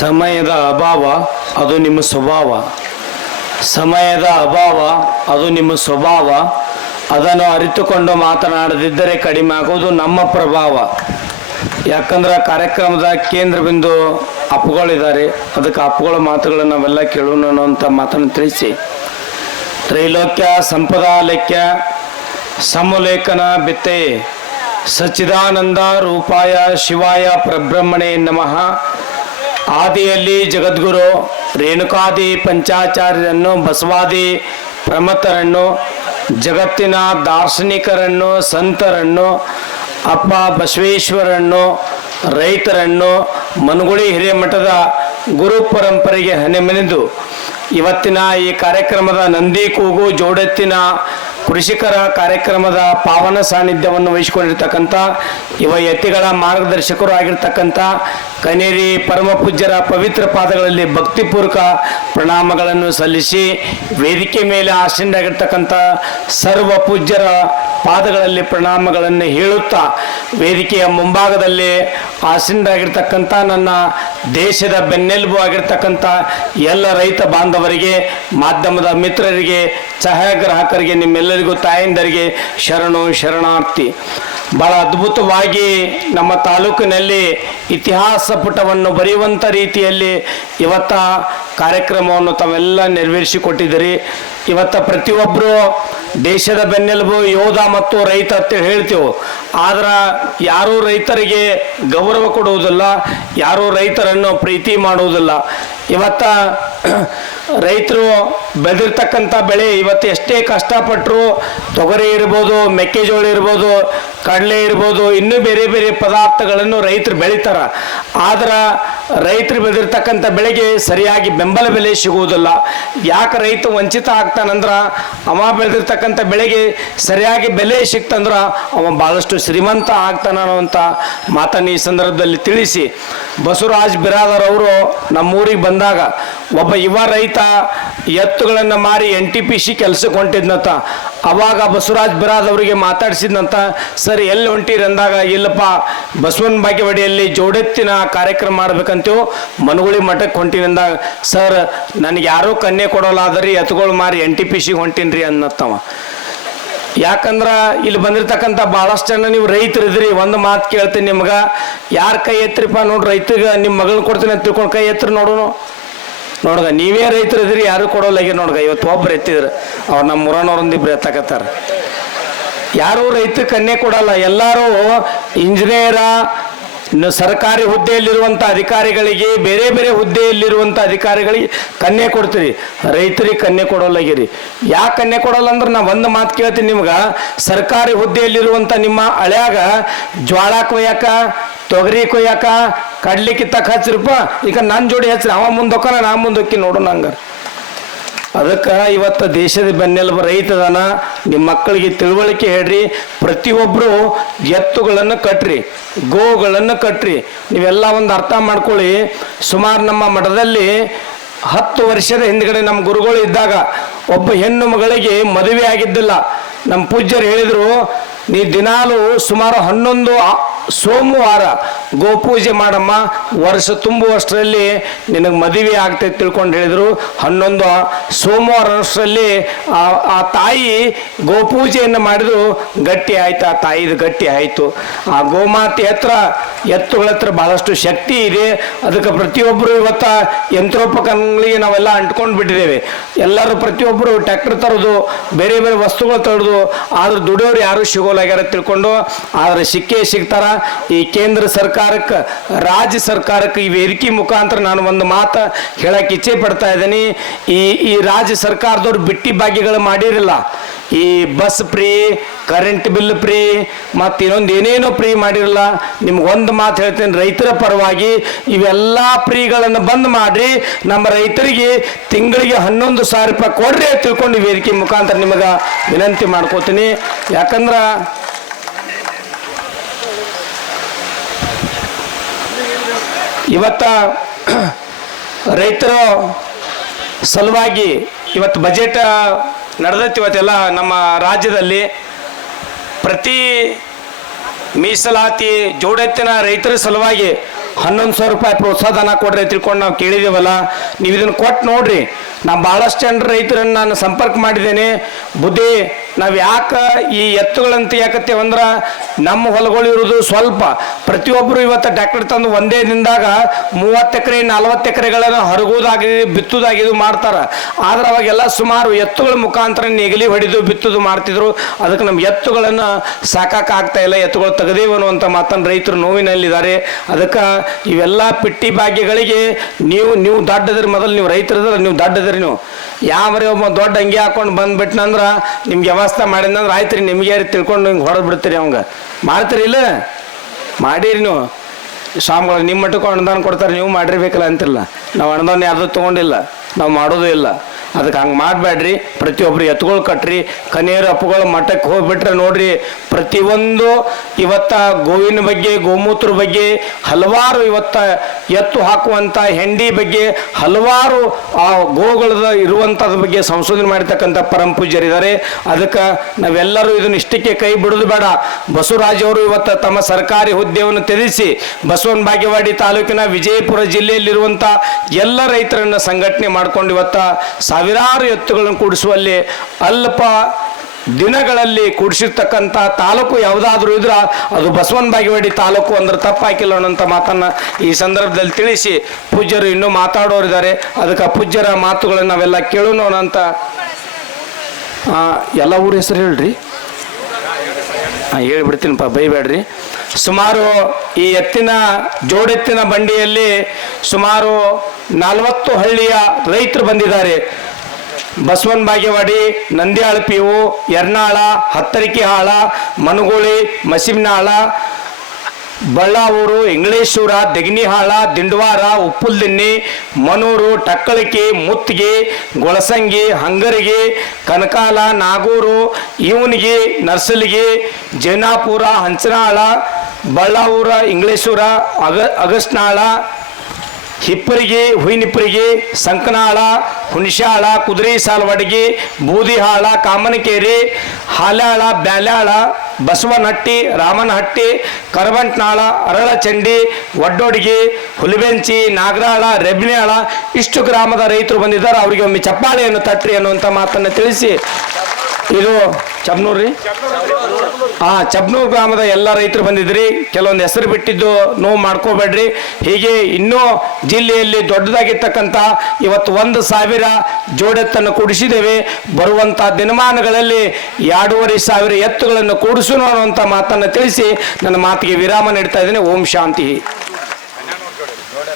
ಸಮಯದ ಅಭಾವ ಅದು ನಿಮ್ಮ ಸ್ವಭಾವ. ಸಮಯದ ಅಭಾವ ಅದು ನಿಮ್ಮ ಸ್ವಭಾವ. ಅದನ್ನು ಅರಿತುಕೊಂಡು ಮಾತನಾಡದಿದ್ದರೆ ಕಡಿಮೆ ಆಗೋದು ನಮ್ಮ ಪ್ರಭಾವ. ಯಾಕಂದ್ರೆ ಕಾರ್ಯಕ್ರಮದ ಕೇಂದ್ರ ಬಿಂದು ಅಪ್ಪುಗಳಿದ್ದಾರೆ. ಅದಕ್ಕೆ ಅಪ್ಪುಗಳ ಮಾತುಗಳನ್ನು ನಾವೆಲ್ಲ ಕೇಳೋಣ ಅನ್ನೋಂಥ ಮಾತನ್ನು ತಿಳಿಸಿ, ತ್ರೈಲೋಕ್ಯ ಸಂಪದಾಲೇಖ್ಯ ಸಮಲೇಖನ ಬಿತ್ತೆ ಸಚ್ಚಿದಾನಂದ ರೂಪಾಯ ಶಿವಾಯ ಪರಬ್ರಹ್ಮಣೇ ನಮಃ. ಆದಿಯಲ್ಲಿ ಜಗದ್ಗುರು ರೇಣುಕಾದಿ ಪಂಚಾಚಾರ್ಯರನ್ನು, ಬಸವಾದಿ ಪ್ರಮತರನ್ನು, ಜಗತ್ತಿನ ದಾರ್ಶನಿಕರನ್ನು, ಸಂತರನ್ನು, ಅಪ್ಪ ಬಸವೇಶ್ವರನ್ನು, ರೈತರನ್ನು, ಮನಗುಳಿ ಹಿರೇಮಠದ ಗುರು ಪರಂಪರೆಗೆ ಹಣೆಮೆನೆದು ಇವತ್ತಿನ ಈ ಕಾರ್ಯಕ್ರಮದ ನಂದಿ ಕೂಗು ಜೋಡೆತ್ತಿನ ಕೃಷಿಕರ ಕಾರ್ಯಕ್ರಮದ ಪಾವನ ಸಾನ್ನಿಧ್ಯವನ್ನು ವಹಿಸಿಕೊಂಡಿರ್ತಕ್ಕಂಥ ಯುವ ಯತಿಗಳ ಮಾರ್ಗದರ್ಶಕರು ಆಗಿರ್ತಕ್ಕಂಥ ಕನೇರಿ ಪರಮ ಪೂಜ್ಯರ ಪವಿತ್ರ ಪಾದಗಳಲ್ಲಿ ಭಕ್ತಿಪೂರ್ವಕ ಪ್ರಣಾಮಗಳನ್ನು ಸಲ್ಲಿಸಿ, ವೇದಿಕೆ ಮೇಲೆ ಆಸೀನರಾಗಿರ್ತಕ್ಕಂಥ ಸರ್ವ ಪೂಜ್ಯರ ಪಾದಗಳಲ್ಲಿ ಪ್ರಣಾಮಗಳನ್ನು ಹೇಳುತ್ತಾ, ವೇದಿಕೆಯ ಮುಂಭಾಗದಲ್ಲಿ ಆಸೀನರಾಗಿರ್ತಕ್ಕಂಥ ನನ್ನ ದೇಶದ ಬೆನ್ನೆಲುಬು ಆಗಿರ್ತಕ್ಕಂಥ ಎಲ್ಲ ರೈತ ಬಾಂಧವರಿಗೆ, ಮಾಧ್ಯಮದ ಮಿತ್ರರಿಗೆ, ಛಾಯಾಗ್ರಾಹಕರಿಗೆ, ನಿಮ್ಮೆಲ್ಲರಿಗೂ ತಾಯಂದರಿಗೆ ಶರಣು ಶರಣಾರ್ಥಿ. ಬಹಳ ಅದ್ಭುತವಾಗಿ ನಮ್ಮ ತಾಲೂಕಿನಲ್ಲಿ ಇತಿಹಾಸ ಪುಟವನ್ನು ಬರೆಯುವಂಥ ರೀತಿಯಲ್ಲಿ ಇವತ್ತ ಕಾರ್ಯಕ್ರಮವನ್ನು ತಾವೆಲ್ಲ ನೆರವೇರಿಸಿಕೊಟ್ಟಿದ್ದೀರಿ. ಇವತ್ತ ಪ್ರತಿಯೊಬ್ಬರು ದೇಶದ ಬೆನ್ನೆಲುಬು ಯೋಧ ಮತ್ತು ರೈತ ಅಂತ ಹೇಳ್ತೇವೆ. ಆದ್ರೆ ಯಾರೂ ರೈತರಿಗೆ ಗೌರವ ಕೊಡುವುದಿಲ್ಲ, ಯಾರೂ ರೈತರನ್ನು ಪ್ರೀತಿ ಮಾಡುವುದಿಲ್ಲ. ಇವತ್ತ ರೈತರು ಬೆಳೆದಿರ್ತಕ್ಕಂಥ ಬೆಳೆ ಇವತ್ತು ಎಷ್ಟೇ ಕಷ್ಟಪಟ್ಟರು, ತೊಗರಿ ಇರ್ಬೋದು, ಮೆಕ್ಕೆಜೋಳ ಇರ್ಬೋದು, ಕಡಲೆ ಇರ್ಬೋದು, ಇನ್ನೂ ಬೇರೆ ಬೇರೆ ಪದಾರ್ಥಗಳನ್ನು ರೈತರು ಬೆಳೀತಾರೆ. ಆದ್ರೆ ರೈತರು ಬೆಳೆದಿರ್ತಕ್ಕಂಥ ಬೆಳೆಗೆ ಸರಿಯಾಗಿ ಬೆಂಬಲ ಬೆಲೆ ಸಿಗುವುದಿಲ್ಲ. ಯಾಕೆ ರೈತ ವಂಚಿತ ಆಗ್ತಾನಂದ್ರೆ, ಅವ ಬೆಳೆದಿರ್ತಕ್ಕಂಥ ಬೆಳೆಗೆ ಸರಿಯಾಗಿ ಬೆಲೆ ಸಿಕ್ತಂದ್ರೆ ಅವ ಭಾಳಷ್ಟು ಶ್ರೀಮಂತ ಆಗ್ತಾನ ಅನ್ನುವಂಥ ಮಾತನ್ನು ಈ ಸಂದರ್ಭದಲ್ಲಿ ತಿಳಿಸಿ, ಬಸವರಾಜ್ ಬಿರಾದರ್ ಅವರು ನಮ್ಮೂರಿಗೆ ಬಂದಾಗ ಒಬ್ಬ ಯುವ ರೈತ ಎತ್ತುಗಳನ್ನು ಮಾರಿ NTPC ಕೆಲಸಕ್ಕೆ ಹೊಂಟಿದ್ನಂತ. ಅವಾಗ ಬಸವರಾಜ್ ಬಿರಾದ್ ಅವರಿಗೆ ಮಾತಾಡಿಸಿದ್ನಂತ, ಸರ್ ಎಲ್ಲಿ ಹೊಂಟಿರಿ ಅಂದಾಗ, ಇಲ್ಲಪ್ಪ ಬಸವನ ಬಾಗೇವಾಡಿಯಲ್ಲಿ ಜೋಡೆತ್ತಿನ ಕಾರ್ಯಕ್ರಮ ಮಾಡ್ಬೇಕಂತೇವು, ಮನಗುಳಿ ಮಠಕ್ಕೆ ಹೊಂಟೀನಿ ಅಂದಾಗ, ಸರ್ ನನಗೆ ಯಾರೂ ಕನ್ಯೆ ಕೊಡೋಲ್ಲ, ಆದ್ರಿ ಎತ್ತುಗಳು ಮಾರಿ NTPC ಹೊಂಟೀನ್ರಿ ಅನ್ನತ್ತವ. ಯಾಕಂದ್ರೆ ಇಲ್ಲಿ ಬಂದಿರ್ತಕ್ಕಂಥ ಭಾಳಷ್ಟು ಜನ ನೀವು ರೈತರಿದ್ರಿ. ಒಂದು ಮಾತು ಕೇಳ್ತೀನಿ ನಿಮ್ಗೆ, ಯಾರು ಕೈ ಎತ್ತರಿಪ್ಪ ನೋಡ್ರಿ, ರೈತರಿಗೆ ನಿಮ್ಮ ಮಗಳನ್ನ ಕೊಡ್ತೀನಿ ಅಂತ ತಿಳ್ಕೊಂಡು ಕೈ ಎತ್ತರಿ ನೋಡೋಣ. ನೋಡ್ಗ ನೀವೇ ರೈತರಿದ್ರಿ, ಯಾರು ಕೊಡೋಲ್ಲಾಗಿ ನೋಡ್ಗ. ಇವತ್ತು ಒಬ್ರು ಎತ್ತಿದ್ರು, ಅವ್ರು ನಮ್ಮ ಮುರನವ್ರೊಂದಿಬ್ರು ಎತ್ತಕತ್ತಾರ. ಯಾರೂ ರೈತ ಕನ್ಯೆ ಕೊಡಲ್ಲ. ಎಲ್ಲರೂ ಇಂಜಿನಿಯರ, ಸರ್ಕಾರಿ ಹುದ್ದೆಯಲ್ಲಿರುವಂಥ ಅಧಿಕಾರಿಗಳಿಗೆ, ಬೇರೆ ಬೇರೆ ಹುದ್ದೆಯಲ್ಲಿರುವಂಥ ಅಧಿಕಾರಿಗಳಿಗೆ ಕನ್ಯೆ ಕೊಡ್ತೀರಿ, ರೈತರಿಗೆ ಕನ್ಯೆ ಕೊಡೋಲ್ಲಾಗಿರಿ. ಯಾಕೆ ಕನ್ಯೆ ಕೊಡೋಲ್ಲ ಅಂದ್ರೆ, ನಾ ಒಂದು ಮಾತು ಕೇಳ್ತೀನಿ ನಿಮ್ಗೆ, ಸರ್ಕಾರಿ ಹುದ್ದೆಯಲ್ಲಿರುವಂಥ ನಿಮ್ಮ ಹಳ್ಯಾಗ ಜ್ವಾಳ ಕೊಯ್ಯಾಕ, ತೊಗರಿ ಕೊಯ್ಯಾಕ, ಕಡ್ಲಿ ಕಿತ್ತಕ್ಕೆ ಹಚ್ಚಿರಪ್ಪ, ಈಗ ನನ್ನ ಜೋಡಿ ಹಚ್ಚಿರಿ, ಅವ ಮುಂದೊಕ್ಕನ ನಾ ಮುಂದೊಕ್ಕಿ ನೋಡು ನಂಗೆ. ಅದಕ್ಕೆ ಇವತ್ತು ದೇಶದ ಬೆನ್ನೆಲುಬು ರೈತದನ. ನಿಮ್ಮ ಮಕ್ಕಳಿಗೆ ತಿಳುವಳಿಕೆ ಹೇಳ್ರಿ. ಪ್ರತಿಯೊಬ್ಬರು ಎತ್ತುಗಳನ್ನು ಕಟ್ರಿ, ಗೋಗಳನ್ನು ಕಟ್ರಿ. ನೀವೆಲ್ಲ ಒಂದು ಅರ್ಥ ಮಾಡ್ಕೊಳ್ಳಿ. ಸುಮಾರು ನಮ್ಮ ಮಠದಲ್ಲಿ 10 ವರ್ಷದ ಹಿಂದ್ಗಡೆ ನಮ್ಮ ಗುರುಗಳು ಇದ್ದಾಗ ಒಬ್ಬ ಹೆಣ್ಣು ಮಗಳಿಗೆ ಮದುವೆ ಆಗಿದ್ದಿಲ್ಲ. ನಮ್ಮ ಪೂಜ್ಯರು ಹೇಳಿದರು, ನೀ ದಿನಾಲು ಸುಮಾರು 11 ಸೋಮವಾರ ಗೋಪೂಜೆ ಮಾಡಮ್ಮ, ವರ್ಷ ತುಂಬುವಷ್ಟರಲ್ಲಿ ನಿನಗೆ ಮದುವೆ ಆಗ್ತೈತೆ ತಿಳ್ಕೊಂಡು ಹೇಳಿದರು. 11 ಸೋಮವಾರ ಅಷ್ಟರಲ್ಲಿ ಆ ತಾಯಿ ಗೋಪೂಜೆಯನ್ನು ಮಾಡಿದ್ರು, ಗಟ್ಟಿ ಆಯ್ತು. ಆ ತಾಯಿದು ಗಟ್ಟಿ ಆಯಿತು. ಆ ಗೋಮಾತೆ ಹತ್ರ, ಎತ್ತುಗಳ ಹತ್ರ ಭಾಳಷ್ಟು ಶಕ್ತಿ ಇದೆ. ಅದಕ್ಕೆ ಪ್ರತಿಯೊಬ್ಬರು ಇವತ್ತು ಯಂತ್ರೋಪಕರಣಗಳಿಗೆ ನಾವೆಲ್ಲ ಅಂಟ್ಕೊಂಡು ಬಿಟ್ಟಿದ್ದೇವೆ. ಎಲ್ಲರೂ ಪ್ರತಿಯೊಬ್ಬರು ಟ್ರ್ಯಾಕ್ಟರ್ ತರೋದು, ಬೇರೆ ಬೇರೆ ವಸ್ತುಗಳು ತರೋದು. ಆದ್ರೆ ದುಡಿಯೋರು ಯಾರು ಸಿಗೋಲಾಗ್ಯಾರ ತಿಳ್ಕೊಂಡು, ಆದರೆ ಸಿಕ್ಕೇ ಸಿಗ್ತಾರ. ಈ ಕೇಂದ್ರ ಸರ್ಕಾರಕ್ಕೆ, ರಾಜ್ಯ ಸರ್ಕಾರಕ್ಕೆ ಈ ವೇದಿಕೆ ಮುಖಾಂತರ ನಾನು ಒಂದು ಮಾತು ಹೇಳಕ್ಕೆ ಇಚ್ಛೆ ಪಡ್ತಾ ಇದ್ದೀನಿ. ಈ ರಾಜ್ಯ ಸರ್ಕಾರದವ್ರು ಬಿಟ್ಟಿ ಭಾಗ್ಯಗಳು ಮಾಡಿರಲ್ಲ. ಈ bus free, current bill free, ಮತ್ತು ಇನ್ನೊಂದು ಏನೇನೋ ಫ್ರೀ ಮಾಡಿರಲ್ಲ. ನಿಮ್ಗೊಂದು ಮಾತು ಹೇಳ್ತೇನೆ, ರೈತರ ಪರವಾಗಿ ಇವೆಲ್ಲ ಫ್ರೀಗಳನ್ನು ಬಂದ್ ಮಾಡಿರಿ. ನಮ್ಮ ರೈತರಿಗೆ ತಿಂಗಳಿಗೆ 11,000 ರೂಪಾಯಿ ಕೊಡ್ರಿ ಅಂತ ತಿಳ್ಕೊಂಡು ಈ ವೇದಿಕೆ ಮುಖಾಂತರ ನಿಮಗೆ ವಿನಂತಿ ಮಾಡ್ಕೋತೀನಿ. ಯಾಕಂದ್ರೆ ಇವತ್ತ ರೈತರ ಸಲುವಾಗಿ ಇವತ್ತು ಬಜೆಟ್ ನಡೆದೈತಿ. ಇವತ್ತೆಲ್ಲ ನಮ್ಮ ರಾಜ್ಯದಲ್ಲಿ ಪ್ರತಿ ಮೀಸಲಾತಿ ಜೋಡೆತ್ತಿನ ರೈತರ ಸಲುವಾಗಿ 11,000 ರೂಪಾಯಿ ಪ್ರೋತ್ಸಾಹ ಧನ ಕೊಡ್ರಿ ತಿಳ್ಕೊಂಡು ನಾವು ಕೇಳಿದೇವಲ್ಲ. ನೀವು ಇದನ್ನು ಕೊಟ್ಟು ನೋಡ್ರಿ. ನಾನು ಭಾಳಷ್ಟು ಜನರು ರೈತರನ್ನು ನಾನು ಸಂಪರ್ಕ ಮಾಡಿದ್ದೇನೆ. ಬುದ್ಧಿ ನಾವು ಯಾಕೆ ಈ ಎತ್ತುಗಳಂತ ಯಾಕತ್ತೇವಂದ್ರೆ ನಮ್ಮ ಹೊಲಗಳು ಇರೋದು ಸ್ವಲ್ಪ. ಪ್ರತಿಯೊಬ್ಬರು ಇವತ್ತು ಟ್ರ್ಯಾಕ್ಟರ್ ತಂದು ಒಂದೇ ದಿನದಾಗ 30 ಎಕರೆ 40 ಎಕರೆಗಳನ್ನು ಹರಗೋದಾಗಿ ಬಿತ್ತುದಾಗಿ ಇದು ಮಾಡ್ತಾರೆ. ಆದ್ರೆ ಅವಾಗೆಲ್ಲ ಸುಮಾರು ಎತ್ತುಗಳ ಮುಖಾಂತರ ನೆಗಲಿ ಹೊಡೆದು ಬಿತ್ತುದು ಮಾಡ್ತಿದ್ರು. ಅದಕ್ಕೆ ನಮ್ಮ ಎತ್ತುಗಳನ್ನು ಸಾಕಾಗ್ತಾ ಇಲ್ಲ, ಎತ್ತುಗಳು ತೆಗೆದೇವು ಅನ್ನುವಂಥ ಮಾತನ್ನು ರೈತರು ನೋವಿನಲ್ಲಿದ್ದಾರೆ. ಅದಕ್ಕೆ ಇವೆಲ್ಲ ಪಿಟ್ಟಿ ಭಾಗ್ಯಗಳಿಗೆ ನೀವು ದೊಡ್ಡದ್ರಿ. ಮೊದಲು ನೀವು ರೈತರಿದ್ರೆ ನೀವು ದೊಡ್ಡದ್ರಿ. ನೀವು ಯಾವ್ರಿ ಒಬ್ಬ ದೊಡ್ಡ ಅಂಗಿ ಹಾಕೊಂಡು ಬಂದ್ಬಿಟ್ನಂದ್ರೆ ನಿಮ್ಗೆ ವ್ಯವಸ್ಥೆ ಮಾಡಿದ್ನಂದ್ರೆ ಆಯ್ತು ರೀ, ನಿಮಗೆ ತಿಳ್ಕೊಂಡು ಹಿಂಗೆ ಹೊಡೆದು ಬಿಡ್ತೀರಿ. ಅವಂಗೆ ಮಾಡ್ತೀರಿ ಇಲ್ಲ ಮಾಡಿರಿ ನೀವು. ಸ್ವಾಮಿಗಳು ನಿಮ್ಮ ಮಟ್ಟಕ್ಕೆ ಅನುದಾನ ಕೊಡ್ತಾರೆ, ನೀವು ಮಾಡಿರ್ಬೇಕಲ್ಲ ಅಂತಿಲ್ಲ. ನಾವು ಅನುದಾನ ಯಾರ್ದು ತೊಗೊಂಡಿಲ್ಲ, ನಾವು ಮಾಡೋದು ಇಲ್ಲ. ಅದಕ್ಕೆ ಹಂಗೆ ಮಾಡಬೇಡ್ರಿ. ಪ್ರತಿಯೊಬ್ಬರು ಎತ್ತುಗಳು ಕಟ್ರಿ. ಕನೇರು ಅಪ್ಪುಗಳ ಮಠಕ್ಕೆ ಹೋಗ್ಬಿಟ್ರೆ ನೋಡ್ರಿ, ಪ್ರತಿಯೊಂದು ಇವತ್ತ ಗೋವಿನ ಬಗ್ಗೆ, ಗೋಮೂತ್ರ ಬಗ್ಗೆ ಹಲವಾರು ಇವತ್ತ ಎತ್ತು ಹಾಕುವಂಥ ಹೆಂಡಿ ಬಗ್ಗೆ ಹಲವಾರು ಆ ಗೋಗಳದ ಇರುವಂಥದ್ರ ಬಗ್ಗೆ ಸಂಶೋಧನೆ ಮಾಡಿರ್ತಕ್ಕಂಥ ಪರಮ ಪೂಜ್ಯರಿದ್ದಾರೆ. ಅದಕ್ಕೆ ನಾವೆಲ್ಲರೂ ಇದನ್ನು ಇಷ್ಟಕ್ಕೆ ಕೈ ಬಿಡೋದು ಬೇಡ. ಬಸವರಾಜ್ ಅವರು ಇವತ್ತು ತಮ್ಮ ಸರ್ಕಾರಿ ಹುದ್ದೆಯನ್ನು ತ್ಯಜಿಸಿ ಬಸವನ ಬಾಗೇವಾಡಿ ತಾಲೂಕಿನ ವಿಜಯಪುರ ಜಿಲ್ಲೆಯಲ್ಲಿರುವಂಥ ಎಲ್ಲ ರೈತರನ್ನು ಸಂಘಟನೆ ಮಾಡ್ಕೊಂಡು ಇವತ್ತ ಸಾವಿರಾರು ಎತ್ತುಗಳನ್ನು ಕೂಡಿಸುವಲ್ಲಿ ಅಲ್ಪ ದಿನಗಳಲ್ಲಿ ಕೂಡಿಸಿರ್ತಕ್ಕಂಥ ತಾಲೂಕು ಯಾವುದಾದ್ರೂ ಇದ್ರೆ ಅದು ಬಸವನ ಬಾಗೇವಾಡಿ ತಾಲೂಕು ಅಂದ್ರೆ ತಪ್ಪಾಕಿಲ್ಲ ಅನ್ನೋಂಥ ಮಾತನ್ನು ಈ ಸಂದರ್ಭದಲ್ಲಿ ತಿಳಿಸಿ ಪೂಜ್ಯರು ಇನ್ನೂ ಮಾತಾಡೋರಿದ್ದಾರೆ. ಅದಕ್ಕೆ ಪೂಜ್ಯರ ಮಾತುಗಳನ್ನು ನಾವೆಲ್ಲ ಕೇಳೋಣ ಅಂತ. ಎಲ್ಲ ಊರ ಹೆಸರು ಹೇಳ್ರಿ. ಹೇಳ್ಬಿಡ್ತೀನಪ್ಪ, ಬೈಬೇಡ್ರಿ. ಸುಮಾರು ಈ ಎತ್ತಿನ ಜೋಡೆತ್ತಿನ ಬಂಡಿಯಲ್ಲಿ ಸುಮಾರು 40 ಹಳ್ಳಿಯ ರೈತರು ಬಂದಿದ್ದಾರೆ. ಬಸವನ ಬಾಗೇವಾಡಿ, ನಂದ್ಯಾಳ ಪಿವು, ಯರ್ನಾಳ, ಹತ್ತರಿಕಿಹಾಳ, ಮನಗೋಳಿ, ಮಸಿಮ್ನಾಳ, ಬಳ್ಳಾವೂರು, ಇಂಗ್ಲೇಶ್ವರ, ದೆಗನಿಹಾಳ, ದಿಂಡವಾರ, ಉಪ್ಪುಲ್ದಿನ್ನಿ, ಮನೂರು, ಟಕ್ಕಳಿಕೆ, ಮುತ್ತಿಗೆ, ಗೊಳಸಂಗಿ, ಹಂಗರಿಗೆ, ಕನಕಾಲ, ನಾಗೂರು, ಇವನಿಗೆ, ನರ್ಸಲಿಗೆ, ಜೈನಾಪುರ, ಹಂಚನಾಳ, ಬಳ್ಳಾವೂರ, ಇಂಗ್ಲೇಶ್ವರ, ಅಗಸ್ನಾಳ, ಹಿಪ್ಪರಿಗೆ, ಹುಯಿನಿಪ್ಪರಿಗೆ, ಸಂಕನಾಳ, ಹುಣಶ್ಯಾಳ, ಕುದುರೆ ಸಾಲವಡಗಿ, ಬೂದಿಹಾಳ, ಕಾಮನಕೇರಿ, ಹಾಲ್ಯಾಳ, ಬ್ಯಾಲ್ಯಾಳ, ಬಸವನಹಟ್ಟಿ, ರಾಮನಹಟ್ಟಿ, ಕರವಂಟ್ನಾಳ, ಅರಳಚಂಡಿ, ಒಡ್ಡೊಡಗಿ, ಹುಲಿಬೆಂಚಿ, ನಾಗರಾಳ, ರೆಬ್ನ್ಯಾಳ ಇಷ್ಟು ಗ್ರಾಮದ ರೈತರು ಬಂದಿದ್ದಾರೆ. ಅವರಿಗೆ ಒಮ್ಮೆ ಚಪ್ಪಾಳೆಯನ್ನು ತಟ್ರಿ ಅನ್ನುವಂಥ ಮಾತನ್ನು ತಿಳಿಸಿ, ಇದು ಚಬ್ನೂರು ರೀ, ಚಬ್ನೂರು ಗ್ರಾಮದ ಎಲ್ಲ ರೈತರು ಬಂದಿದ್ರಿ. ಕೆಲವೊಂದು ಹೆಸರು ಬಿಟ್ಟಿದ್ದು ನೋವು ಮಾಡ್ಕೋಬೇಡ್ರಿ. ಹೀಗೆ ಇನ್ನೂ ಜಿಲ್ಲೆಯಲ್ಲಿ ದೊಡ್ಡದಾಗಿರ್ತಕ್ಕಂಥ ಇವತ್ತು 1,000 ಜೋಡೆತ್ತನ್ನು ಕೂಡಿಸಿದ್ದೇವೆ. ಬರುವಂಥ ದಿನಮಾನಗಳಲ್ಲಿ 2,500 ಎತ್ತುಗಳನ್ನು ಕೂಡಿಸೋಣ ಅನ್ನುವಂಥ ಮಾತನ್ನು ತಿಳಿಸಿ ನನ್ನ ಮಾತಿಗೆ ವಿರಾಮ ನೀಡ್ತಾ ಇದ್ದೇನೆ. ಓಂ ಶಾಂತಿ.